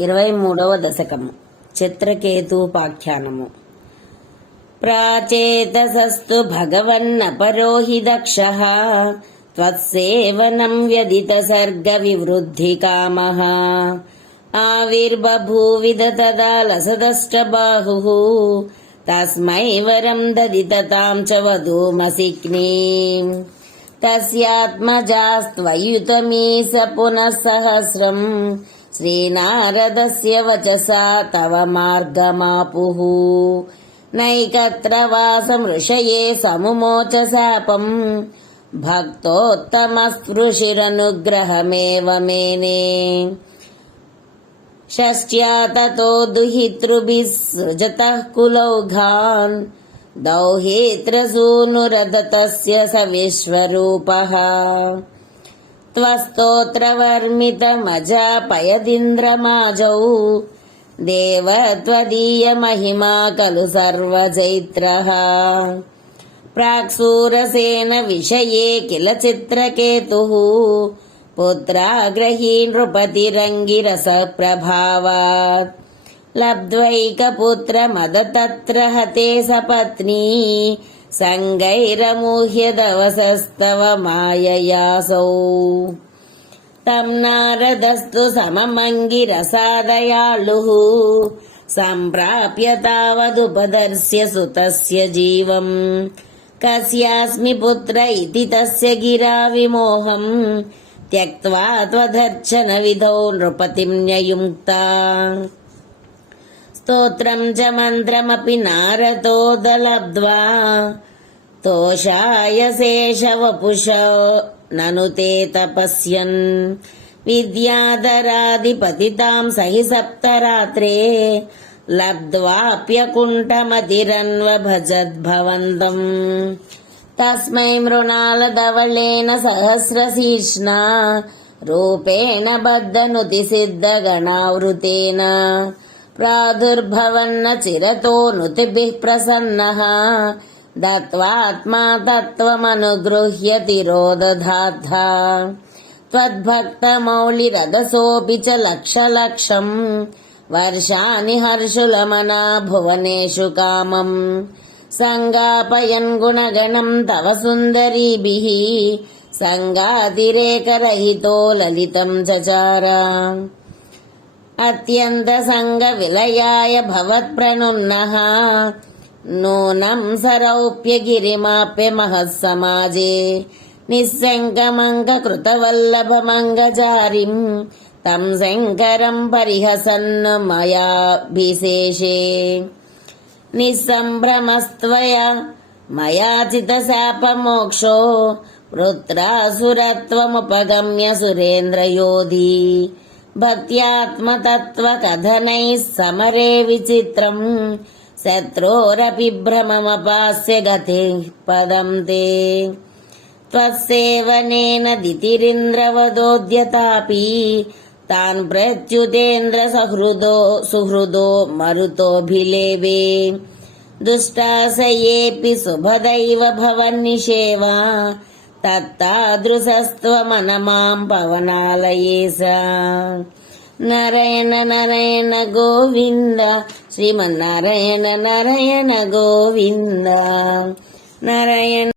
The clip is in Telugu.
ఇరవై మూడవ దశకము. చిత్రకేతూపాఖ్యానము. ప్రాచేతసస్తు భగవన్నపరోహి దక్ష త్వత్సేవనం వ్యదిత సర్గ వివృద్ధి కామ ఆవిర్బూవిద తదా లసదశ్చ బాహు తస్మై వరం దదితాం చ వధూమసిక్ని. తస్యాత్మజాస్త్వయుతమీ స పునః श्रीनारदस्य वचसा तव मार्गमापुः नैकत्र वासमृषये समुमोच शापम् भक्तोत्तमस्पृशिरनुग्रहमेव मेने षष्ट्या ततो दुहितृभिः सृजतः कुलौघान् दौहित्रसूनुरदतस्य स विश्वरूपः त्वस्तोत्रवर्मितमजापयदिन्द्रमाजौ देव त्वदीयमहिमा खलु सर्वजैत्रः प्राक्सूरसेन विषये किल चित्रकेतुः पुत्राग्रही नृपतिरङ्गिरसप्रभावात् लब्ध्वैकपुत्रमद तत्र हते सपत्नी सङ्गैरमूह्यदवसस्तव माययासौ तं नारदस्तु सममङ्गिरसादयालुः सम्प्राप्य तावदुपदर्श्य सुतस्य जीवम् कस्यास्मि पुत्र इति तस्य गिरा विमोहम् त्यक्त्वा त्वदर्चनविधौ नृपतिं न्ययुङ्क्ता स्तोत्रं च मन्त्रमपि नारदोदलब्ध्वा तोषाय शेषवपुषो ननु ते तपस्यन् विद्याधराधिपतितां सहि सप्तरात्रे लब्ध्वाप्यकुण्ठमतिरन्वभजद्भवन्तम् तस्मै मृणालधवलेन सहस्रशीर्ष्णा रूपेण बद्धनुतिसिद्धगणावृतेन प्रादुर्भवन्न चिरतो नुतिभिः प्रसन्नः। दत्त्वात्मा तत्त्वमनुगृह्य तिरोदधाद्धा त्वद्भक्तमौलिरदसोऽपि च लक्षलक्षम्। वर्षाणि हर्षुलमना भुवनेषु कामम्। सङ्गापयन् गुणगणम् तव सुन्दरीभिः। सङ्गातिरेकरहितो ललितम् चचार अत्यन्तसङ्गविलयाय भवत्प्रणुन्नः नूनम् सरौप्यगिरिमाप्य महत्समाजे निःशङ्कमङ्गकृतवल्लभमङ्गजारिम् तं शङ्करम् परिहसन् मयाभिशेषे निःसम्भ्रमस्त्वया मया चितशापमोक्षो वृत्रासुरत्वमुपगम्य सुरेन्द्रयोधी भक्त्यात्मतत्त्वकथनैः समरे विचित्रम् शत्रोरपि भ्रममपास्य गते पदम् ते त्वत्सेवनेन दितिरिन्द्रवदोद्यतापि तान् प्रत्युतेन्द्र सहृदो सुहृदो मरुतोऽभिलेवे दुष्टाशयेऽपि सुभदैव भवन्निषेवा తత్తాదృశస్త్వమనమాం పవనాలయేశ నారాయణ నారాయణ గోవింద. శ్రీమన్నారాయణ నారాయణ గోవింద. నారాయణ